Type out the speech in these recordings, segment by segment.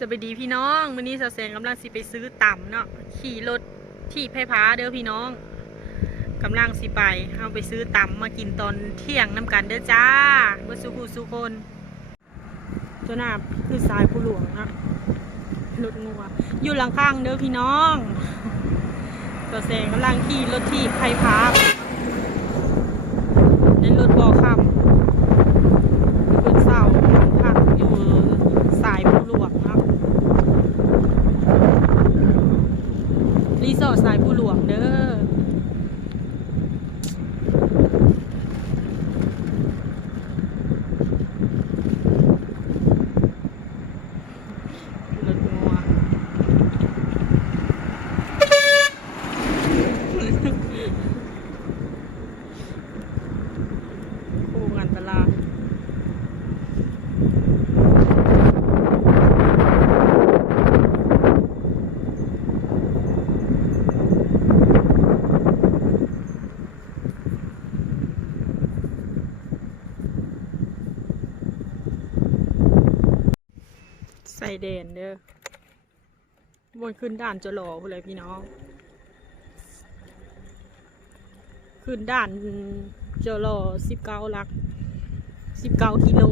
สวัสดีพี่น้องมื้อนี้สาวแสงกำลังสิไปซื้อต่ำเนาะขี่รถที่ไฟฟ้าเด้อพี่น้องกำลังสิไปเอาไปซื้อต่ำมากินตอนเที่ยงน้ำกันเด้อจ้าเมื่อสุขูสุคนตัวหน้าคือสายผู้หลวงนะรถงัวอยู่หลังข้างเด้อพี่น้องสาวแสงกำลังขี่รถที่ไฟฟ้าในรถบ่อค่ำ เป็นเสาพักอยู่สายผู้หลวงครับ รีสอร์ทสายผู้หลวงเด้อ รถงัวคู่งานตลาด ใส่เดนเด้อบนขึ้นด่านจะหล่อเลยพี่น้อง ขึ้นด่านจะหล่อสิบเก้าลักสิบเก้ากิโล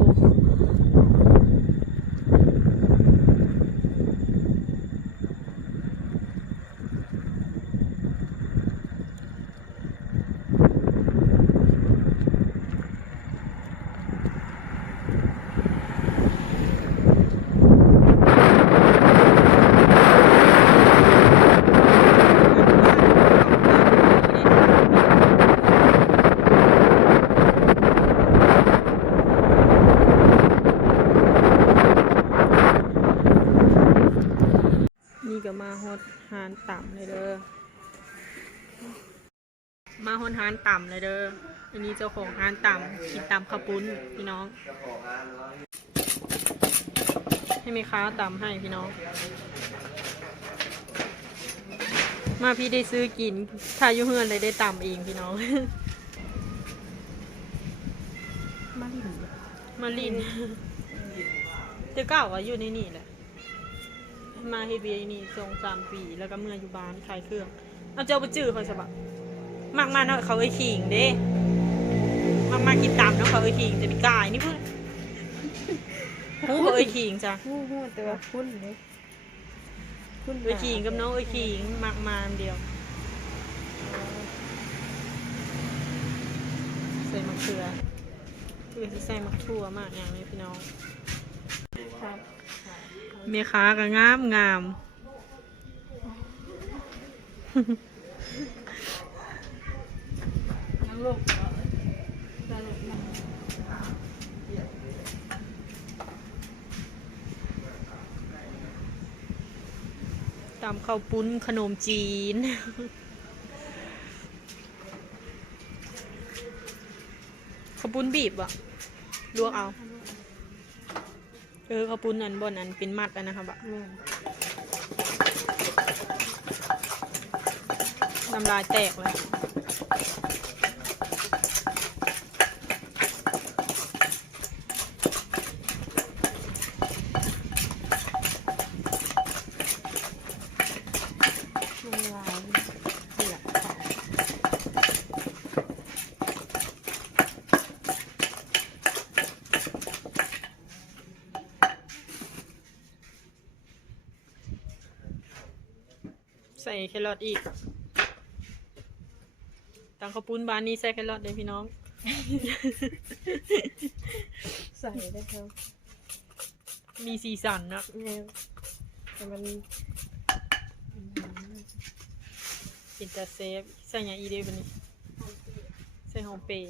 นี่ก็มาฮดหานต่ำเลยเด้อ มาฮดหานต่ำเลยเด้อ อันนี้เจ้าของหานต่ำกินต่ำข้าวปุ้นพี่น้อง ให้แม่ค้าต่ำให้พี่น้อง มาพี่ได้ซื้อกินถ้าอยู่เฮือนเลยได้ต่ำเองพี่น้อง มาดิน มาลินเจ้าเก่าอะอยู่ในนี่แหละ มาเฮเบียนี่สองสามปีแล้วก็เมื่ออยู่บ้านขายเครื่อง เอาเจ้าไปจื้อเขาใช่ปะมากมาเนาะเขาไอ้ขิงเด้มากมากินตามเนาะเขาไอ้ขิงจะมีกายนี่เพื่อนหูเขาไอ้ขิงจ้ะฮู้ฮู้แต่ว่าคุ้นเลยคุ้นไอ้ขิงกับน้องไอ้ขิงมากมาอันเดียวใส่มะเขือคือจะใส่มะทั่วมากอย่างนี้พี่น้องครับ เมีค้าก็งามงามทั้งลกเนาะตลกตามข้าวปุ้นขนมจีนข้าวปุ้นบีบอะลวกเอา เออข้าวปุ้นอันบนอันเป็นมัดอันนะครับอะแม่นน้ำลายแตกเลย มันลายเสียบเขา ใส่แครอทอีกตังข้าวปุ้นบานนี้ใส่แครอทเลยพี่น้อง ใส่ได้ครับมีสีสันนะแม่นแต่มันกินแต่เซฟใส่หยังอีเดียบันนี้ ใส่หอมเปรย์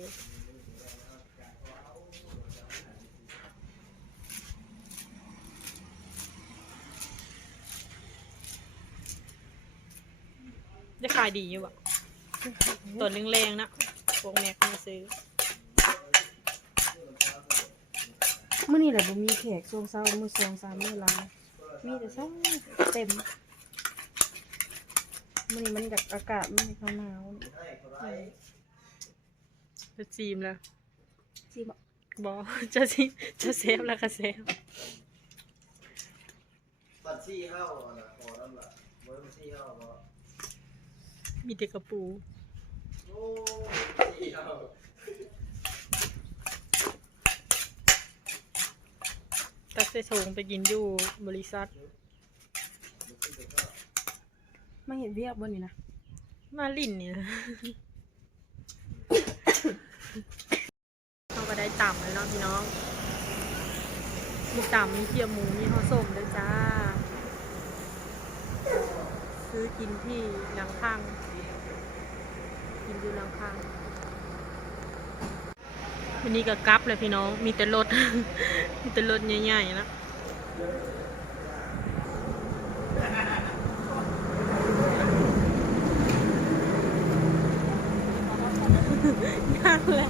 จะขายดีอยู่ปะตัวแรงๆนะพวกแม็กมาซื้อมื้อนี้แหละบ่มีแขกโซงเศร้ามื้อสองสามมื้อหลังมีแต่เช้าเต็มมื้อนี้มันอยากอากาศมันหนาวๆเออจะจีมแล้วสิบอกบอจะซีจะเซฟแล้วก็เซฟซี่เฮ้าอะนะขอน้ำละบ่มันซี่เฮ้าบ่ มีแต่กระปูโอ้ซี่เฮ้าตักใส่ถุงไปกินอยู่บริษัทไม่เห็นเวียบบนนี่นะ มาลิ่นนี่นะ เราก็ได้ต่ำแล้วเนาะพี่น้องมีต่ำมีเคี่ยวหมูมีข้าวส้มด้วยจ้า ซื้อกินที่หลังข้าง กินอยู่หลังข้าง วันนี้ก็กลับเลยพี่น้อง มีแต่รถ มีแต่รถใหญ่ๆนะยากเลย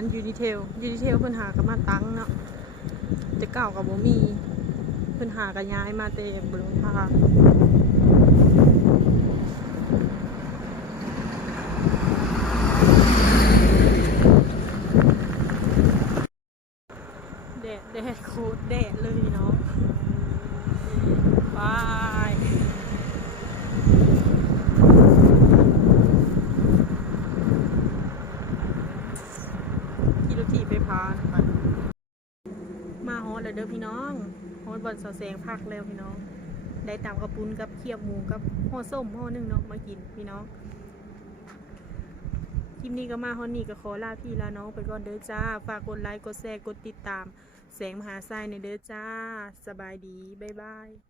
ารยูนิเทลยูนิเทลเพิ่นหากับมาตั้งเนาะจะเก่ากับบ่มีเพิ่นหากับย้ายมาแต่บุรพาแดดแดดโคตรแดดเลยเนาะบายขี่รถถีบไปพาไป มาฮอดแล้วเด้อพี่น้องฮอด บอนเสาแสงพักแล้วพี่น้อง ได้ตามกระปุนกับเคียบหมูกับห่อส้มห่อหนึ่งเนาะมากินพี่น้องคลิปนี้ก็มาฮอนนี่ก็ขอลาพี่ลาน้องไปก่อนเด้อจ้า ฝากกดไลค์กดแชร์กดติดตาม แสงมหาไซในเด้อจ้า สบายดี บ๊ายบาย